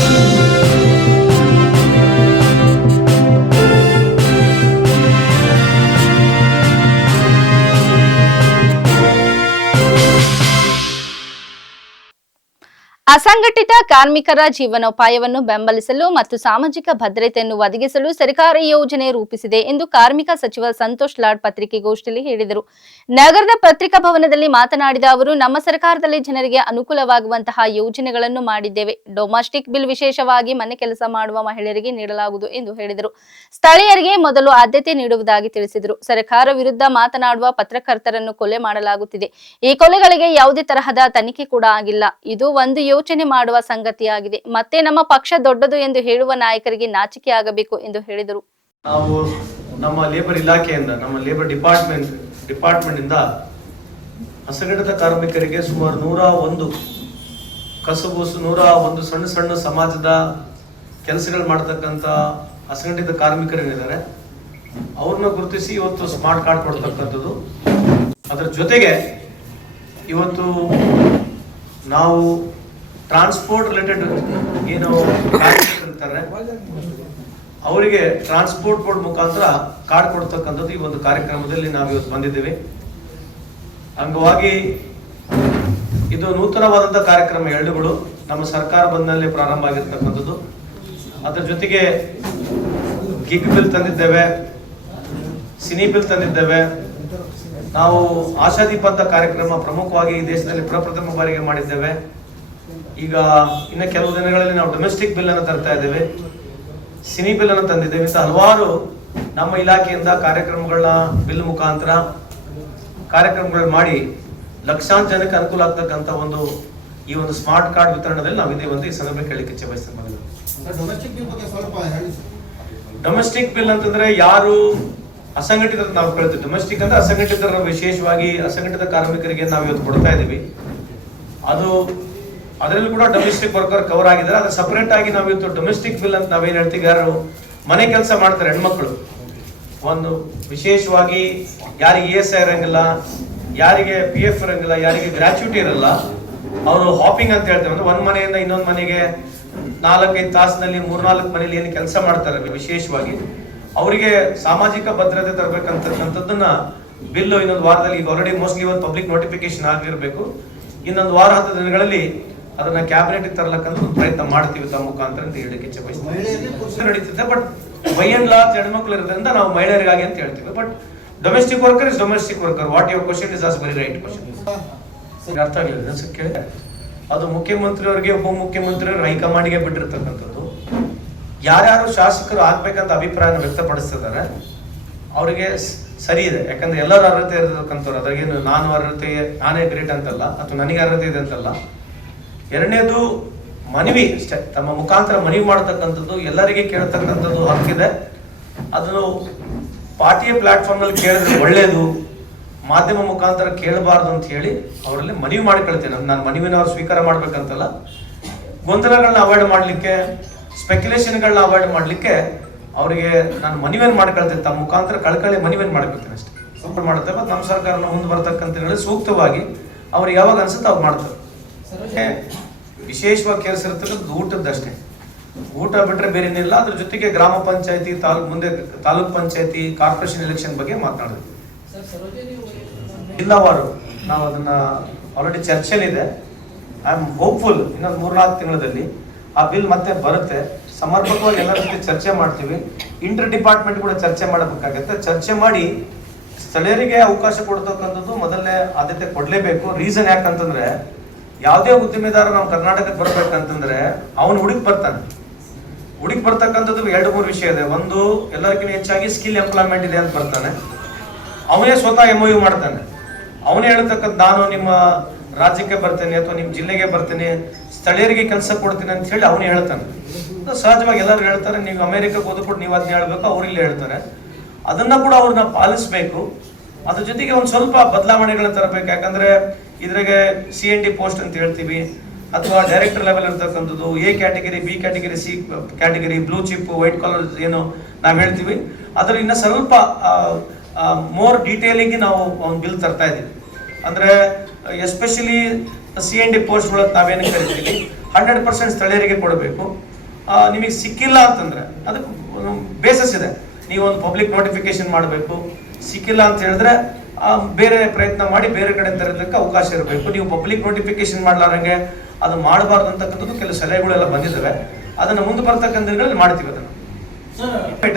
Thank you. ಅಸಂಘಟಿತ ಕಾರ್ಮಿಕರ ಜೀವನೋಪಾಯವನ್ನು ಬೆಂಬಲಿಸಲು ಮತ್ತು ಸಾಮಾಜಿಕ ಭದ್ರತೆಯನ್ನು ಒದಗಿಸಲು ಸರ್ಕಾರ ಯೋಜನೆ ರೂಪಿಸಿದೆ ಎಂದು ಕಾರ್ಮಿಕ ಸಚಿವ ಸಂತೋಷ್ ಲಾಡ್ ಪತ್ರಿಕೆಗೋಷ್ಠಿಯಲ್ಲಿ ಹೇಳಿದರು. ನಗರದ ಪತ್ರಿಕಾ ಭವನದಲ್ಲಿ ಮಾತನಾಡಿದ ಅವರು, ನಮ್ಮ ಸರ್ಕಾರದಲ್ಲಿ ಜನರಿಗೆ ಅನುಕೂಲವಾಗುವಂತಹ ಯೋಜನೆಗಳನ್ನು ಮಾಡಿದ್ದೇವೆ. ಡೊಮಾಸ್ಟಿಕ್ ಬಿಲ್ ವಿಶೇಷವಾಗಿ ಮನೆ ಕೆಲಸ ಮಾಡುವ ಮಹಿಳೆಯರಿಗೆ ನೀಡಲಾಗುವುದು ಎಂದು ಹೇಳಿದರು. ಸ್ಥಳೀಯರಿಗೆ ಮೊದಲು ಆದ್ಯತೆ ನೀಡುವುದಾಗಿ ತಿಳಿಸಿದರು. ಸರ್ಕಾರ ವಿರುದ್ಧ ಮಾತನಾಡುವ ಪತ್ರಕರ್ತರನ್ನು ಕೊಲೆ ಮಾಡಲಾಗುತ್ತಿದೆ. ಈ ಕೊಲೆಗಳಿಗೆ ಯಾವುದೇ ತರಹದ ತನಿಖೆ ಕೂಡ ಆಗಿಲ್ಲ. ಇದು ಒಂದು ಯೋಚನೆ ಮಾಡುವ ಸಂಗತಿಯಾಗಿದೆ. ಮತ್ತೆ ನಮ್ಮ ಪಕ್ಷ ದೊಡ್ಡದು ಎಂದು ಹೇಳುವ ನಾಯಕರಿಗೆ ನಾಚಿಕೆ ಆಗಬೇಕು ಎಂದು ಹೇಳಿದರು. ನಾವು ನಮ್ಮ ಲೇಬರ್ ಇಲಾಖೆಯಿಂದ, ನಮ್ಮ ಲೇಬರ್ ಡಿಪಾರ್ಟ್ಮೆಂಟ್ ಡಿಪಾರ್ಟ್ಮೆಂಟ್ ಇಂದ ಅಸಂಘಟಿತ ಕಾರ್ಮಿಕರಿಗೆ ಸುಮಾರು ನೂರ ಒಂದು ಕಸಬೂಸು, ನೂರ ಒಂದು ಸಣ್ಣ ಸಣ್ಣ ಸಮಾಜದ ಕೆಲಸಗಳು ಮಾಡ್ತಕ್ಕಂಥ ಅಸಂಘಟಿತ ಕಾರ್ಮಿಕರೇನಿದ್ದಾರೆ ಅವ್ರನ್ನ ಗುರುತಿಸಿ ಇವತ್ತು ಸ್ಮಾರ್ಟ್ ಕಾರ್ಡ್ ಕೊಡ್ತಕ್ಕಂಥದ್ದು. ಅದರ ಜೊತೆಗೆ ಇವತ್ತು ನಾವು ಟ್ರಾನ್ಸ್ಪೋರ್ಟ್ ರಿಲೇಟೆಡ್ ಏನು ಅಂತಾರೆ. ಅವರಿಗೆ ಟ್ರಾನ್ಸ್ಪೋರ್ಟ್ ಬೋರ್ಡ್ ಮುಖಾಂತರ ಕಾರ್ಡ್ ಕೊಡ್ತಕ್ಕಂಥದ್ದು ಈ ಒಂದು ಕಾರ್ಯಕ್ರಮದಲ್ಲಿ ನಾವು ಇವತ್ತು ಬಂದಿದ್ದೇವೆ. ಅಂಗವಾಗಿ ಇದು ನೂತನವಾದಂಥ ಕಾರ್ಯಕ್ರಮ ಎರಡುಗಳು ನಮ್ಮ ಸರ್ಕಾರ ಬಂದಲ್ಲಿ ಪ್ರಾರಂಭ ಆಗಿರ್ತಕ್ಕಂಥದ್ದು. ಅದರ ಜೊತೆಗೆ ಗಿಗ್ ಬಿಲ್ ತಂದಿದ್ದೇವೆ, ಸಿನಿ ಬಿಲ್ ತಂದಿದ್ದೇವೆ. ನಾವು ಆಶಾದೀಪ ಅಂತ ಕಾರ್ಯಕ್ರಮ ಪ್ರಮುಖವಾಗಿ ಈ ದೇಶದಲ್ಲಿ ಪ್ರಪ್ರಥಮ ಬಾರಿಗೆ ಮಾಡಿದ್ದೇವೆ. ಈಗ ಇನ್ನು ಕೆಲವು ದಿನಗಳಲ್ಲಿ ನಾವು ಡೊಮೆಸ್ಟಿಕ್ ಬಿಲ್ ಅನ್ನು ತರ್ತಾ ಇದ್ದೇವೆ. ಸಿನಿ ಬಿಲ್ ಅನ್ನು ತಂದಿದ್ದೇವೆ ಇಂಥ ಹಲವಾರು ನಮ್ಮ ಇಲಾಖೆಯಿಂದ ಕಾರ್ಯಕ್ರಮಗಳನ್ನ ಬಿಲ್ ಮುಖಾಂತರ ಕಾರ್ಯಕ್ರಮಗಳು ಮಾಡಿ ಲಕ್ಷಾಂತರ ಜನಕ್ಕೆ ಅನುಕೂಲ ಆಗ್ತಕ್ಕಂಥ ಒಂದು ಈ ಒಂದು ಸ್ಮಾರ್ಟ್ ಕಾರ್ಡ್ ವಿತರಣದಲ್ಲಿ ನಾವು ಇದೇ ಒಂದು ಈ ಸಂದರ್ಭ ಕೇಳಲಿಕ್ಕೆ ಇಚ್ಛೆ ಬಯಸ್ತೇನೆ ಬಿಲ್ ಡೊಮೆಸ್ಟಿಕ್ ಬಿಲ್ ಅಂತಂದ್ರೆ ಯಾರು ಅಸಂಘಟಿತ ನಾವು ಕೇಳ್ತೀವಿ. ಡೊಮೆಸ್ಟಿಕ್ ಅಂದ್ರೆ ಅಸಂಘಟಿತರ ವಿಶೇಷವಾಗಿ ಅಸಂಘಟಿತ ಕಾರ್ಮಿಕರಿಗೆ ನಾವು ಇವತ್ತು ಕೊಡ್ತಾ ಇದ್ದೀವಿ. ಅದು ಅದರಲ್ಲಿ ಕೂಡ ಡೊಮೆಸ್ಟಿಕ್ ವರ್ಕರ್ ಕವರ್ ಆಗಿದ್ದಾರೆ. ಅದ್ರ ಸಪರೇಟ್ ಆಗಿ ನಾವು ಇವತ್ತು ಡೊಮೆಸ್ಟಿಕ್ ಫಿಲ್ ಅಂತ ನಾವೇನ್ ಹೇಳ್ತೀವಿ ಯಾರು ಮನೆ ಕೆಲಸ ಮಾಡ್ತಾರೆ ಹೆಣ್ಮಕ್ಳು. ಒಂದು ವಿಶೇಷವಾಗಿ ಯಾರಿಗೆ ಇ ಎಸ್ ಐ ಇರಂಗಿಲ್ಲ, ಯಾರಿಗೆ ಪಿ ಎಫ್ ಇರಂಗಿಲ್ಲ, ಯಾರಿಗೆ ಗ್ರಾಚ್ಯುಟಿ ಇರಲ್ಲ, ಅವರು ಹಾಪಿಂಗ್ ಅಂತ ಹೇಳ್ತೇವೆ. ಅಂದ್ರೆ ಒಂದ್ ಮನೆಯಿಂದ ಇನ್ನೊಂದ್ ಮನೆಗೆ ನಾಲ್ಕೈದು ತಾಸಿನಲ್ಲಿ, ಮೂರ್ನಾಲ್ಕು ಮನೇಲಿ ಏನು ಕೆಲಸ ಮಾಡ್ತಾರೆ ವಿಶೇಷವಾಗಿ. ಅವರಿಗೆ ಸಾಮಾಜಿಕ ಭದ್ರತೆ ತರಬೇಕಂತಕ್ಕಂಥದ್ದನ್ನ ಬಿಲ್ ಇನ್ನೊಂದು ವಾರದಲ್ಲಿ ಈಗ ಆಲ್ರೆಡಿ ಮೋಸ್ಟ್ಲಿ ಒಂದು ಪಬ್ಲಿಕ್ ನೋಟಿಫಿಕೇಶನ್ ಆಗಿರಬೇಕು. ಇನ್ನೊಂದು ವಾರ ಹತ್ತು ದಿನಗಳಲ್ಲಿ ಅದನ್ನ ಕ್ಯಾಬಿನೆಟ್ ತರಲಕ್ಕಂತ ಪ್ರಯತ್ನ ಮಾಡ್ತೀವಿ ತಮ್ಮ ಮುಖಾಂತರ ಅಂತ ಹೇಳಕ್ಕೆ ಇಚ್ಛೆ ಪುರುಷ ನಡೀತಿದೆ. ಬಟ್ ಬೈ ಅಂಡ್ ಲಾರ್ಜ್ ಹೆಣ್ಮಕ್ಳು ಇರೋದ್ರಿಂದ ನಾವು ಮಹಿಳೆಯರಿಗಾಗಿ ಅಂತ ಹೇಳ್ತೀವಿ. But domestic worker is domestic worker what your question is as very right question ಅರ್ಥ ಆಗಲಿಲ್ಲ ಕೇಳಿದೆ ಅದು ಮುಖ್ಯಮಂತ್ರಿಯವರಿಗೆ ಉಪಮುಖ್ಯಮಂತ್ರಿಯವರು ಹೈಕಮಾಂಡ್ಗೆ ಬಿಟ್ಟಿರ್ತಕ್ಕಂಥದ್ದು. ಯಾರ್ಯಾರು ಶಾಸಕರು ಆಗ್ಬೇಕಂತ ಅಭಿಪ್ರಾಯನ ವ್ಯಕ್ತಪಡಿಸ್ತಿದ್ದಾರೆ ಅವರಿಗೆ ಸರಿ ಇದೆ. ಯಾಕಂದ್ರೆ ಎಲ್ಲರ ಅರ್ಹತೆ ಇರತಕ್ಕಂಥವ್ರು. ಅದ್ರಾಗೇನು ನಾನು ಅರ್ಹತೆ ನಾನೇ ಗ್ರೇಟ್ ಅಂತಲ್ಲ ಅಥವಾ ನನಗೆ ಅರ್ಹತೆ ಇದೆ ಅಂತಲ್ಲ. ಎರಡನೇದು ಮನವಿ ಅಷ್ಟೇ. ತಮ್ಮ ಮುಖಾಂತರ ಮನವಿ ಮಾಡತಕ್ಕಂಥದ್ದು, ಎಲ್ಲರಿಗೆ ಕೇಳತಕ್ಕಂಥದ್ದು ಹಕ್ಕಿದೆ. ಅದನ್ನು ಪಾರ್ಟಿಯ ಪ್ಲಾಟ್ಫಾರ್ಮ್ನಲ್ಲಿ ಕೇಳಿದ್ರೆ ಒಳ್ಳೇದು, ಮಾಧ್ಯಮ ಮುಖಾಂತರ ಕೇಳಬಾರ್ದು ಅಂತ ಹೇಳಿ ಅವರಲ್ಲಿ ಮನವಿ ಮಾಡಿಕೊಳ್ತೇನೆ. ನಾನು ಮನವಿನ ಅವ್ರು ಸ್ವೀಕಾರ ಮಾಡ್ಬೇಕಂತಲ್ಲ. ಗೊಂದಲಗಳನ್ನ ಅವಾಯ್ಡ್ ಮಾಡಲಿಕ್ಕೆ ಸ್ಪೆಕ್ಯುಲೇಷನ್ಗಳನ್ನ ಅವಾಯ್ಡ್ ಮಾಡಲಿಕ್ಕೆ ಅವರಿಗೆ ನಾನು ಮನವಿಯನ್ನು ಮಾಡ್ಕೊಳ್ತೇನೆ. ತಮ್ಮ ಮುಖಾಂತರ ಕಳ್ಕೊಳ್ಳಿ ಮನವಿಯನ್ನು ಮಾಡ್ಕೊಳ್ತೇನೆ ಅಷ್ಟೇ. ಸೂಪರ್ ಮಾಡುತ್ತೆ. ಮತ್ತು ನಮ್ಮ ಸರ್ಕಾರನ ಮುಂದೆ ಬರ್ತಕ್ಕಂಥ ಸೂಕ್ತವಾಗಿ ಅವ್ರು ಯಾವಾಗ ಅನ್ಸುತ್ತೆ ಅವ್ರು ಮಾಡ್ತಾರೆ. ಮತ್ತೆ ಕೆಲಸ ಇರ್ತಕ್ಕಂಥದ್ದು ಊಟದ್ದಷ್ಟೇ ಊಟ ಬಿಟ್ಟರೆ ಬೇರೆ ಏನಿಲ್ಲ ಅದ್ರ ಜೊತೆಗೆ ಗ್ರಾಮ ಪಂಚಾಯತಿ ತಾಲೂಕ್ ಮುಂದೆ ತಾಲೂಕ್ ಪಂಚಾಯತಿ ಕಾರ್ಪೊರೇಷನ್ ಎಲೆಕ್ಷನ್ ಬಗ್ಗೆ ಮಾತನಾಡಿದ್ವಿ ಜಿಲ್ಲಾವಾರು ನಾವು ಅದನ್ನ ಆಲ್ರೆಡಿ ಚರ್ಚೆಲಿದೆ ಐ ಆಮ್ ಹೋಪ್ಫುಲ್ ಇನ್ನೊಂದು ಮೂರ್ನಾಲ್ಕು ತಿಂಗಳಲ್ಲಿ ಆ ಬಿಲ್ ಮತ್ತೆ ಬರುತ್ತೆ. ಸಮರ್ಪಕವಾಗಿ ಎಲ್ಲರ ಜೊತೆ ಚರ್ಚೆ ಮಾಡ್ತೀವಿ. ಇಂಟರ್ ಡಿಪಾರ್ಟ್ಮೆಂಟ್ ಕೂಡ ಚರ್ಚೆ ಮಾಡಬೇಕಾಗತ್ತೆ. ಚರ್ಚೆ ಮಾಡಿ ಸ್ಥಳೀಯರಿಗೆ ಅವಕಾಶ ಕೊಡ್ತಕ್ಕಂಥದ್ದು ಮೊದಲನೇ ಆದ್ಯತೆ ಕೊಡಲೇಬೇಕು. ರೀಸನ್ ಯಾಕಂತಂದ್ರೆ ಯಾವುದೇ ಉದ್ದಿಮೆದಾರ ನಾವು ಕರ್ನಾಟಕಕ್ಕೆ ಬರ್ಬೇಕಂತಂದ್ರೆ ಅವನು ಹುಡುಕ್ ಬರ್ತಾನೆ. ಹುಡುಕ್ ಬರ್ತಕ್ಕಂಥದ್ದು ಎರಡು ಮೂರು ವಿಷಯ ಇದೆ. ಒಂದು ಎಲ್ಲರಿಗಿಂತ ಹೆಚ್ಚಾಗಿ ಸ್ಕಿಲ್ ಎಂಪ್ಲಾಯ್ಮೆಂಟ್ ಇದೆ ಅಂತ ಬರ್ತಾನೆ. ಅವನೇ ಸ್ವತಃ ಎಂ ಯು ಮಾಡ್ತಾನೆ. ಅವನೇ ಹೇಳ್ತಕ್ಕಂಥ, ನಾನು ನಿಮ್ಮ ರಾಜ್ಯಕ್ಕೆ ಬರ್ತೇನೆ ಅಥವಾ ನಿಮ್ಮ ಜಿಲ್ಲೆಗೆ ಬರ್ತೇನೆ, ಸ್ಥಳೀಯರಿಗೆ ಕೆಲಸ ಕೊಡ್ತೀನಿ ಅಂತ ಹೇಳಿ ಅವನೇ ಹೇಳ್ತಾನೆ. ಸಹಜವಾಗಿ ಎಲ್ಲರೂ ಹೇಳ್ತಾರೆ, ನೀವು ಅಮೆರಿಕಕ್ಕೆ ಓದ್ಕೊಟ್ಟು ನೀವು ಅದನ್ನ ಹೇಳ್ಬೇಕು ಅವ್ರು ಇಲ್ಲಿ ಹೇಳ್ತಾರೆ. ಅದನ್ನ ಕೂಡ ಅವ್ರನ್ನ ಪಾಲಿಸ್ಬೇಕು. ಅದ್ರ ಜೊತೆಗೆ ಒಂದು ಸ್ವಲ್ಪ ಬದಲಾವಣೆಗಳನ್ನ ತರಬೇಕು. ಯಾಕಂದ್ರೆ ಇದ್ರಾಗೆ ಸಿ ಎನ್ ಡಿ ಪೋಸ್ಟ್ ಅಂತ ಹೇಳ್ತೀವಿ, ಅಥವಾ ಡೈರೆಕ್ಟರ್ ಲೆವೆಲ್ ಇರ್ತಕ್ಕಂಥದ್ದು A category B category C category blue chip white collar ಏನು ನಾವು ಹೇಳ್ತೀವಿ. ಅದ್ರ ಇನ್ನು ಸ್ವಲ್ಪ ಮೋರ್ ಡೀಟೇಲಿಂಗ್ ನಾವು ಒಂದು ಬಿಲ್ ತರ್ತಾ ಇದ್ದೀವಿ. ಅಂದ್ರೆ especially C N D post ನಾವೇನು ಕರಿತೀವಿ ಹಂಡ್ರೆಡ್ ಪರ್ಸೆಂಟ್ ಸ್ಥಳೀಯರಿಗೆ ಕೊಡಬೇಕು. ನಿಮಗೆ ಸಿಕ್ಕಿಲ್ಲ ಅಂತಂದ್ರೆ ಅದಕ್ಕೆ ಬೇಸಸ್ ಇದೆ. ನೀವು ಒಂದು ಪಬ್ಲಿಕ್ ನೋಟಿಫಿಕೇಶನ್ ಮಾಡಬೇಕು, ಸಿಕ್ಕಿಲ್ಲ ಅಂತ ಹೇಳಿದ್ರೆ ಬೇರೆ ಪ್ರಯತ್ನ ಮಾಡಿ ಬೇರೆ ಕಡೆ ತರೋದಕ್ಕೆ ಅವಕಾಶ ಇರಬೇಕು. ನೀವು ಪಬ್ಲಿಕ್ ನೋಟಿಫಿಕೇಶನ್ ಮಾಡ್ಲಾರಂಗೆ ಅದು ಮಾಡಬಾರ್ದು ಅಂತಕ್ಕಂಥದ್ದು ಕೆಲವು ಸಲಹೆಗಳೆಲ್ಲ ಬಂದಿದ್ದಾವೆ. ಅದನ್ನು ಮುಂದೆ ಬರ್ತಕ್ಕಂಥ ದಿನಗಳಲ್ಲಿ ಮಾಡ್ತೀವಿ ಅದನ್ನು.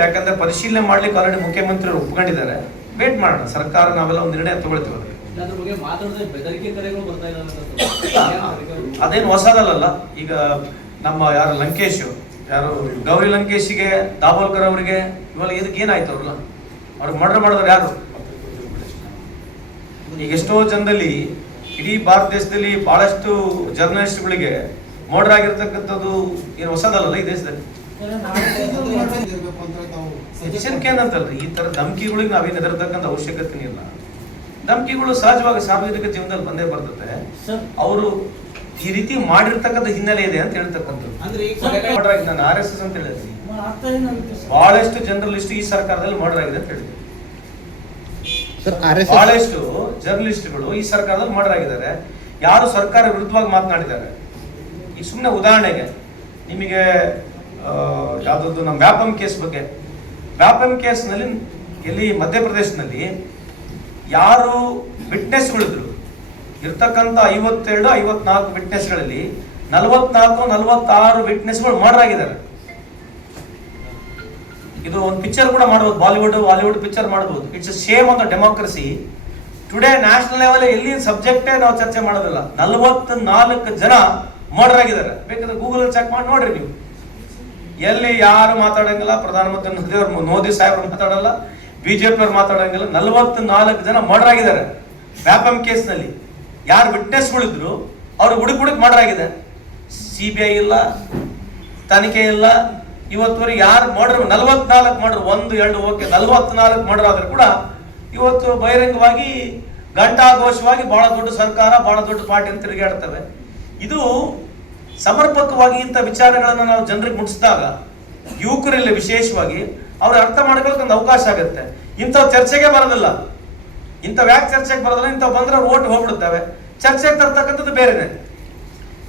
ಯಾಕಂದ್ರೆ ಪರಿಶೀಲನೆ ಮಾಡ್ಲಿಕ್ಕೆ ಆಲ್ರೆಡಿ ಮುಖ್ಯಮಂತ್ರಿಗಳು ಒಪ್ಕೊಂಡಿದ್ದಾರೆ. ವೇಟ್ ಮಾಡೋಣ ಸರ್ಕಾರ ನಾವೆಲ್ಲ ಒಂದು ನಿರ್ಣಯ ತಗೊಳ್ತೀವಿ ಅದಕ್ಕೆ. ಅದೇನು ಹೊಸದಲ್ಲ ಈಗ ನಮ್ಮ ಯಾರು ಲಂಕೇಶ್ ಯಾರು ಗೌರಿ ಲಂಕೇಶಿಗೆ ದಾಬೋಲ್ಕರ್ ಅವರಿಗೆ ಇವಾಗ ಇದಕ್ಕೆ ಏನಾಯ್ತು ಅವ್ರಲ್ಲ? ಅವ್ರಿಗೆ ಮರ್ಡರ್ ಮಾಡಿದವ್ರು ಯಾರು? ಈಗ ಎಷ್ಟೋ ಜನದಲ್ಲಿ ಇಡೀ ಭಾರತ ದೇಶದಲ್ಲಿ ಬಹಳಷ್ಟು ಜರ್ನಲಿಸ್ಟ್ಗಳಿಗೆ ಮರ್ಡರ್ ಆಗಿರ್ತಕ್ಕಂಥದ್ದು ಏನು ಹೊಸದಲ್ಲ ಈ ದೇಶದಲ್ಲಿ? ಏನಂತಲ್ರಿ? ಈ ತರ ಧಮಕಿಗಳಿಗೆ ನಾವೇನು ಹೆದರ್ತಕ್ಕಂಥ ಅವಶ್ಯಕತೆ ಇಲ್ಲ. ಧಮಕಿಗಳು ಸಹಜವಾಗಿ ಸಾರ್ವಜನಿಕ ಜೀವನದಲ್ಲಿ ಬಂದೇ ಬರ್ತದೆ. ಅವರು ಈ ರೀತಿ ಮಾಡಿರ್ತಕ್ಕಂಥ ಹಿನ್ನೆಲೆ ಇದೆ ಅಂತ ಹೇಳ್ತಕ್ಕಂಥದ್ದು. ನಾನು ಆರ್ ಎಸ್ ಎಸ್ ಅಂತ ಹೇಳಿದ್ರಿ. ಬಹಳಷ್ಟು ಜರ್ನಲಿಸ್ಟ್ ಈ ಸರ್ಕಾರದಲ್ಲಿ ಮರ್ಡರ್ ಆಗಿದೆ ಅಂತ ಹೇಳಿದ್ರು. ಬಹಳಷ್ಟು ಜರ್ನಲಿಸ್ಟ್ಗಳು ಈ ಸರ್ಕಾರದಲ್ಲಿ ಆಗಿದ್ದಾರೆ ಯಾರು ಸರ್ಕಾರ ವಿರುದ್ಧವಾಗಿ ಮಾತನಾಡಿದ್ದಾರೆ? ಈ ಸುಮ್ಮನೆ ಉದಾಹರಣೆಗೆ ನಿಮಗೆ ಆ, ಯಾವ್ದದ್ದು ನಮ್ಮ ವ್ಯಾಪಂ ಕೇಸ್ ಬಗ್ಗೆ. ವ್ಯಾಪಂ ಕೇಸ್ನಲ್ಲಿ ಎಲ್ಲಿ ಮಧ್ಯಪ್ರದೇಶದಲ್ಲಿ ಯಾರು ವಿಟ್ನೆಸ್ಗಳಿದ್ರು ಇರ್ತಕ್ಕಂಥ ಐವತ್ತೆರಡು ಐವತ್ನಾಲ್ಕು ವಿಟ್ನೆಸ್ಗಳಲ್ಲಿ ನಲವತ್ನಾಲ್ಕು ನಲವತ್ತಾರು ವಿಟ್ನೆಸ್ಗಳು ಆಗಿದ್ದಾರೆ ಇದು ಒಂದು ಪಿಕ್ಚರ್ ಕೂಡ ಮಾಡ್ಬೋದು ಬಾಲಿವುಡ್ ಬಾಲಿವುಡ್ ಪಿಕ್ಚರ್ ಮಾಡ್ಬೋದು. It's same on the democracy today national level ಎಲ್ಲಿ ಸಬ್ಜೆಕ್ಟೇ ನಾವು ಚರ್ಚೆ ಮಾಡೋದಿಲ್ಲ. ನಲವತ್ತು ನಾಲ್ಕು ಜನ ಮರ್ಡರ್ ಆಗಿದ್ದಾರೆ. ಬೇಕಾದ್ರೆ ಗೂಗಲ್ ಚೆಕ್ ಮಾಡಿ ನೋಡ್ರಿ ನೀವು. ಎಲ್ಲಿ ಯಾರು ಮಾತಾಡಂಗಿಲ್ಲ, ಪ್ರಧಾನಮಂತ್ರಿ ಮೋದಿ ಮೋದಿ ಮಾತಾಡಲ್ಲ ಬಿಜೆಪಿ ಅವರು ಮಾತಾಡಂಗಿಲ್ಲ ನಲವತ್ತು ನಾಲ್ಕು ಜನ ಮರ್ಡರ್ ಆಗಿದ್ದಾರೆ. ವ್ಯಾಪಮ್ ಕೇಸ್ನಲ್ಲಿ ಯಾರು ವಿಟ್ನೆಸ್ಗಳಿದ್ರು ಅವ್ರು ಹುಡುಕ್ ಹುಡುಕ್ ಮರ್ಡರ್ ಆಗಿದೆ. ಸಿ ಬಿ ಐ ಇಲ್ಲ, ತನಿಖೆ ಇಲ್ಲ ಇವತ್ತುವರೆಗೆ ಯಾರು ಮರ್ಡರ್ ನಲವತ್ನಾಲ್ಕು ಮರ್ಡರ್ ಒಂದು, ಎರಡು, ಓಕೆ. ನಲವತ್ನಾಲ್ಕು ಮರ್ಡರ್ ಆದರೂ ಕೂಡ ಇವತ್ತು ಬಹಿರಂಗವಾಗಿ, ಘಂಟಾಘೋಷವಾಗಿ ಬಹಳ ದೊಡ್ಡ ಸರ್ಕಾರ, ಬಹಳ ದೊಡ್ಡ ಪಾರ್ಟಿ ಅಂತ ತಿರುಗಾಡ್ತವೆ. ಇದು ಸಮರ್ಪಕವಾಗಿ ಇಂಥ ವಿಚಾರಗಳನ್ನು ನಾವು ಜನರಿಗೆ ಮುಟ್ಟಿಸಿದಾಗ, ಯುವಕರಲ್ಲಿ ವಿಶೇಷವಾಗಿ ಅವ್ರು ಅರ್ಥ ಒಂದು ಅವಕಾಶ ಆಗುತ್ತೆ. ಇಂಥ ಚರ್ಚೆಗೆ ಬರೋದಿಲ್ಲ. ಇಂಥ ಯಾಕೆ ಚರ್ಚೆಗೆ ಬರೋದಿಲ್ಲ. ಇಂಥವು ಬಂದ್ರೆ ಓಟ್ ಹೋಗ್ಬಿಡ್ತವೆ. ಚರ್ಚೆಗೆ ತರ್ತಕ್ಕಂಥದ್ದು ಬೇರೆನೆ.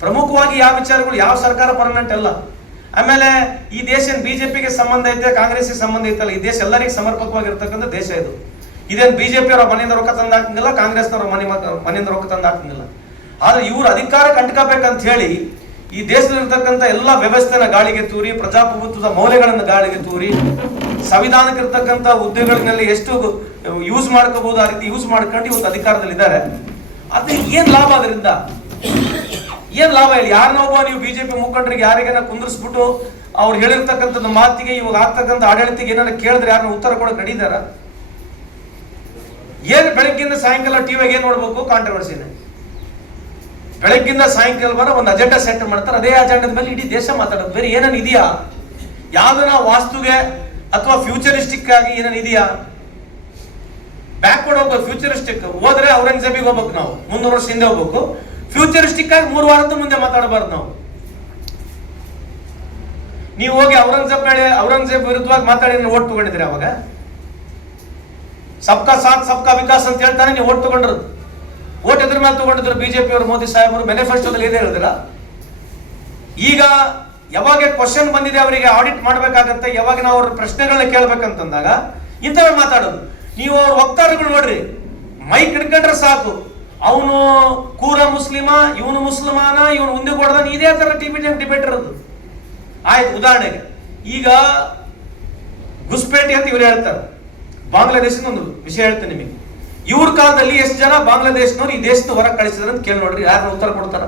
ಪ್ರಮುಖವಾಗಿ ಯಾವ ವಿಚಾರಗಳು ಯಾವ ಸರ್ಕಾರ ಪರ್ಮನೆಂಟ್ ಅಲ್ಲ. ಆಮೇಲೆ ಈ ದೇಶ ಬಿಜೆಪಿಗೆ ಸಂಬಂಧ ಐತೆ ಕಾಂಗ್ರೆಸ್ಗೆ ಸಂಬಂಧ ಐತಲ್ಲ, ಈ ದೇಶ ಎಲ್ಲರಿಗೂ ಸಮರ್ಪಕವಾಗಿರ್ತಕ್ಕಂಥ ದೇಶ ಇದು. ಇದೇನು ಬಿಜೆಪಿ ಅವರ ಮನೆಯಿಂದ ರೊಕ್ಕ ತಂದು ಹಾಕಂಗಿಲ್ಲ ಕಾಂಗ್ರೆಸ್ನವ್ರ ಮನೆ ಮನೆಯಿಂದ ರೊಕ್ಕ ತಂದು ಹಾಕಂಗಿಲ್ಲ ಆದ್ರೆ ಇವ್ರು ಅಧಿಕಾರ ಅಂಟ್ಕೋಬೇಕಂತ ಹೇಳಿ ಈ ದೇಶದಲ್ಲಿರ್ತಕ್ಕಂಥ ಎಲ್ಲ ವ್ಯವಸ್ಥೆನ ಗಾಳಿಗೆ ತೂರಿ, ಪ್ರಜಾಪ್ರಭುತ್ವದ ಮೌಲ್ಯಗಳನ್ನು ಗಾಳಿಗೆ ತೂರಿ ಸಂವಿಧಾನಕ್ಕಿರ್ತಕ್ಕಂಥ ಹುದ್ದೆಗಳಲ್ಲಿ ಎಷ್ಟು ಯೂಸ್ ಮಾಡ್ಕೋಬಹುದು ಆ ರೀತಿ ಯೂಸ್ ಮಾಡ್ಕೊಂಡು ಇವತ್ತು ಅಧಿಕಾರದಲ್ಲಿದ್ದಾರೆ. ಅದು ಏನ್ ಲಾಭ ಅದರಿಂದ ಏನ್ ಲಾಭ ಇಲ್ಲ? ಯಾರನ್ನೊಬ್ಬ ನೀವು ಬಿಜೆಪಿ ಮುಖಂಡರಿಗೆ ಯಾರಿಗೇನ ಕುಂದಿರಿಸ್ಬಿಟ್ಟು ಅವ್ರು ಹೇಳಿರ್ತಕ್ಕಂಥದ್ದು ಮಾತಿಗೆ, ಇವಾಗ ಆಗ್ತಕ್ಕಂಥ ಆಡಳಿತಿಗೆ ಏನಾರ ಕೇಳಿದ್ರೆ ಯಾರನ್ನ ಉತ್ತರ ಕೊಡಕ್ ನಡೀತಾರ ಏನ್ ಬೆಳಗ್ಗಿಂದ ಸಾಯಂಕಾಲ ಟಿವಿಯಾಗ ಏನ್ ನೋಡ್ಬೇಕು? ಕಾಂಟ್ರವರ್ಸಿನೇ ಬೆಳಗ್ಗಿಂದ ಸಾಯಂಕಾಲ ಬರೋ ಒಂದು ಅಜೆಂಡಾ ಸೆಟ್ ಮಾಡ್ತಾರೆ. ಅದೇ ಅಜೆಂಡದ ಮೇಲೆ ಇಡೀ ದೇಶ ಮಾತಾಡೋದು. ಬೇರೆ ಏನೇನು ಇದೆಯಾ? ಯಾವ್ದನ ವಾಸ್ತುಗೆ ಅಥವಾ ಫ್ಯೂಚರಿಸ್ಟಿಕ್ ಆಗಿ ಏನೇನು ಇದೆಯಾ? ಬ್ಯಾಕ್ವರ್ಡ್ ಹೋಗ್ಬೇಕು ಫ್ಯೂಚರಿಸ್ಟಿಕ್ ಹೋದ್ರೆ ಔರಂಗಜೇಬಿಗೆ ಹೋಗ್ಬೇಕು ನಾವು. ಮುನ್ನೂರು ವರ್ಷ ಹಿಂದೆ ಹೋಗ್ಬೇಕು. ಫ್ಯೂಚರಿಸ್ಟಿಕ್ ಆಗಿ ಮೂರು ವಾರದ ಮುಂದೆ ಮಾತಾಡಬಾರ್ದು ನಾವು. ನೀವು ಹೋಗಿ ಔರಂಗಜೇಬ್ ಔರಂಗಜೇಬ್ ವಿರುದ್ಧವಾಗಿ ಮಾತಾಡಿ ಓಟ್ ತಗೊಂಡಿದ್ರಿ ಅವಾಗ? ಸಬ್ಕಾ ಸಾಥ್, ಸಬ್ಕಾ ವಿಕಾಸ್ ಅಂತ ಹೇಳ್ತಾನೆ ನೀವು ಓಟ್ ತಗೊಂಡ್ರು ಓಟ್ ಎದ್ರ ಮೇಲೆ ತಗೊಂಡಿದ್ರು ಬಿಜೆಪಿ ಅವರು ಮೋದಿ ಸಾಹೇಬರು ಮ್ಯಾನಿಫೆಸ್ಟೋದಲ್ಲಿ ಏನೇ ಹೇಳಿದ್ರ ಈಗ ಯಾವಾಗ ಕ್ವಶನ್ ಬಂದಿದೆ ಅವರಿಗೆ ಆಡಿಟ್ ಮಾಡಬೇಕಾಗತ್ತೆ, ಯಾವಾಗ ನಾವು ಅವ್ರ ಪ್ರಶ್ನೆಗಳನ್ನ ಕೇಳ್ಬೇಕಂತಂದಾಗ ಇಂಥವ್ರು ಮಾತಾಡೋದು. ನೀವು ಅವ್ರ ವಕ್ತಾರಗಳು ನೋಡ್ರಿ, ಮೈಕ್ ಹಿಡ್ಕೊಂಡ್ರೆ ಸಾಕು. ಅವನು ಕೂರ ಮುಸ್ಲಿಮ, ಇವನು ಮುಸ್ಲಿಮಾನ, ಇವನು ಮುಂದೆ ಕೊಡದಾನ ಇದೇ ತರ ಟಿಬೆಟಿಯನ್ ಡಿಬೇಟ್ ಇರೋದು? ಆಯ್ತು, ಉದಾಹರಣೆಗೆ, ಈಗ ಗುಸ್ಪೇಟೆ ಅಂತ ಇವ್ರು ಹೇಳ್ತಾರೆ. ಬಾಂಗ್ಲಾದೇಶದ ಒಂದು ವಿಷಯ ಹೇಳ್ತೇನೆ ನಿಮಗೆ. ಇವ್ರ ಕಾಲದಲ್ಲಿ ಎಷ್ಟು ಜನ ಬಾಂಗ್ಲಾದೇಶನವ್ರು ಈ ದೇಶದ ಹೊರಗೆ ಕಳಿಸಿದ್ರೆ ಅಂತ ಕೇಳಿ ನೋಡ್ರಿ ಯಾರು ಉತ್ತರ ಕೊಡ್ತಾರ?